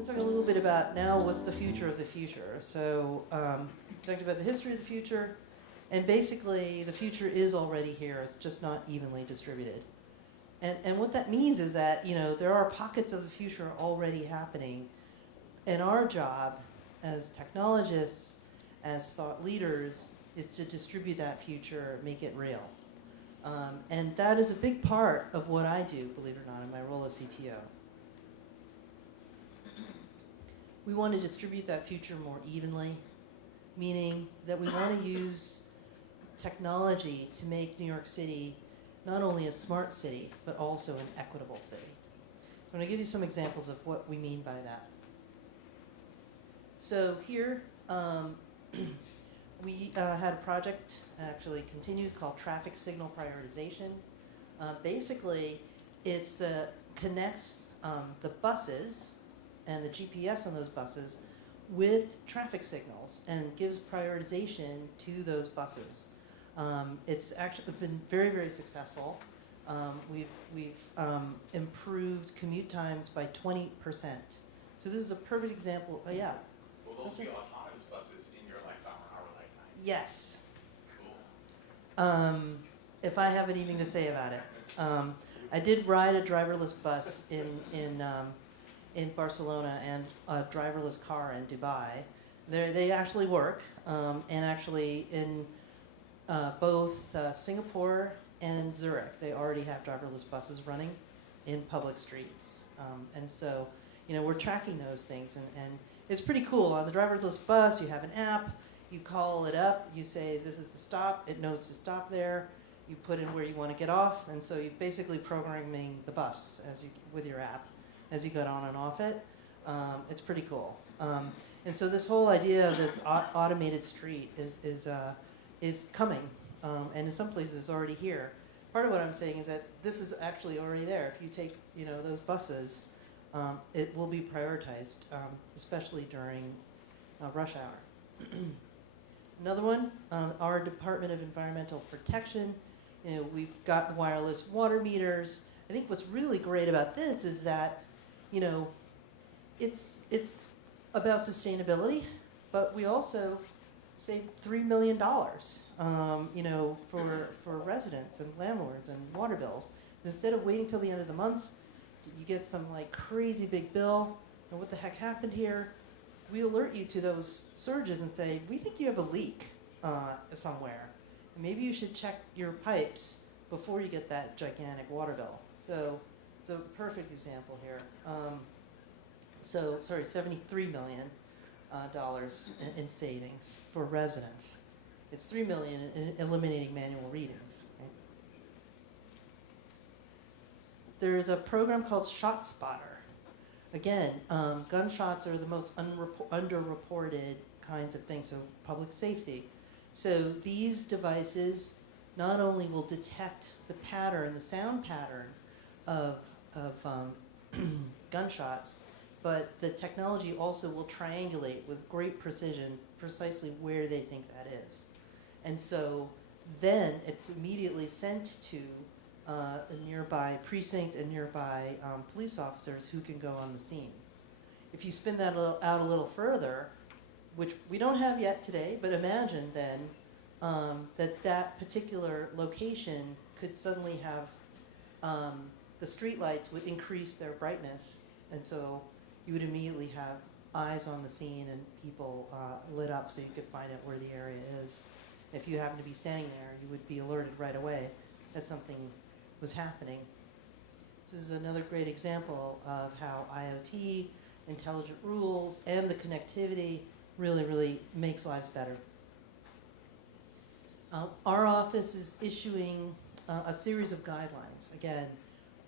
Let's talk a little bit about now what's the future of the future. So talked about the history of the future, and basically the future is already here. It's just not evenly distributed. And what that means is that, you know, there are pockets of the future already happening, and our job as technologists, as thought leaders, is to distribute that future, make it real. And that is a big part of what I do, believe it or not, in my role as CTO. We want to distribute that future more evenly, meaning that we want to use technology to make New York City not only a smart city, but also an equitable city. I'm going to give you some examples of what we mean by that. So here, we had a project, actually continues, called Traffic Signal Prioritization. Basically, it's the connects the buses and the GPS on those buses with traffic signals and gives prioritization to those buses. It's actually been very, very successful. We've improved commute times by 20%. So this is a perfect example. Oh, yeah. Will those be autonomous buses in your lifetime or our lifetime? Yes. Cool. If I have anything to say about it. I did ride a driverless bus in Barcelona and a driverless car in Dubai. They actually work, and actually in both Singapore and Zurich, they already have driverless buses running in public streets. And so, you know, we're tracking those things, and it's pretty cool. On the driverless bus, you have an app, you call it up, you say this is the stop, it knows to stop there, you put in where you want to get off, and so you're basically programming the bus with your app as you get on and off it. It's pretty cool. And so this whole idea of this automated street is coming, and in some places it's already here. Part of what I'm saying is that this is actually already there. If you take, you know, those buses, it will be prioritized, especially during rush hour. Another one, our Department of Environmental Protection. You know, we've got wireless water meters. I think what's really great about this is that, you know, it's about sustainability, but we also saved $3 million, you know, for residents and landlords and water bills. Instead of waiting till the end of the month, you get some like crazy big bill, and what the heck happened here? We alert you to those surges and say, we think you have a leak somewhere. And maybe you should check your pipes before you get that gigantic water bill. So it's a perfect example here. $73 million in savings for residents. It's $3 million in eliminating manual readings. Right? There's a program called ShotSpotter. Again, gunshots are the most underreported kinds of things, so public safety. So these devices not only will detect the pattern, the sound pattern of gunshots, but the technology also will triangulate with great precision precisely where they think that is. And so then it's immediately sent to a nearby precinct and nearby police officers who can go on the scene. If you spin that out a little further, which we don't have yet today, but imagine then that particular location could suddenly have the streetlights would increase their brightness, and so you would immediately have eyes on the scene and people lit up so you could find out where the area is. If you happen to be standing there, you would be alerted right away that something was happening. This is another great example of how IoT, intelligent rules, and the connectivity really, really makes lives better. Our office is issuing a series of guidelines. Again,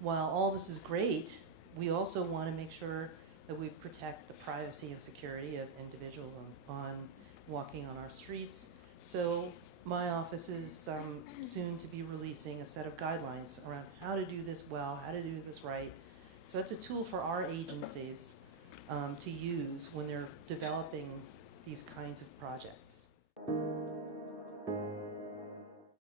while all this is great, we also want to make sure that we protect the privacy and security of individuals on walking on our streets. So my office is soon to be releasing a set of guidelines around how to do this well, how to do this right. So that's a tool for our agencies to use when they're developing these kinds of projects.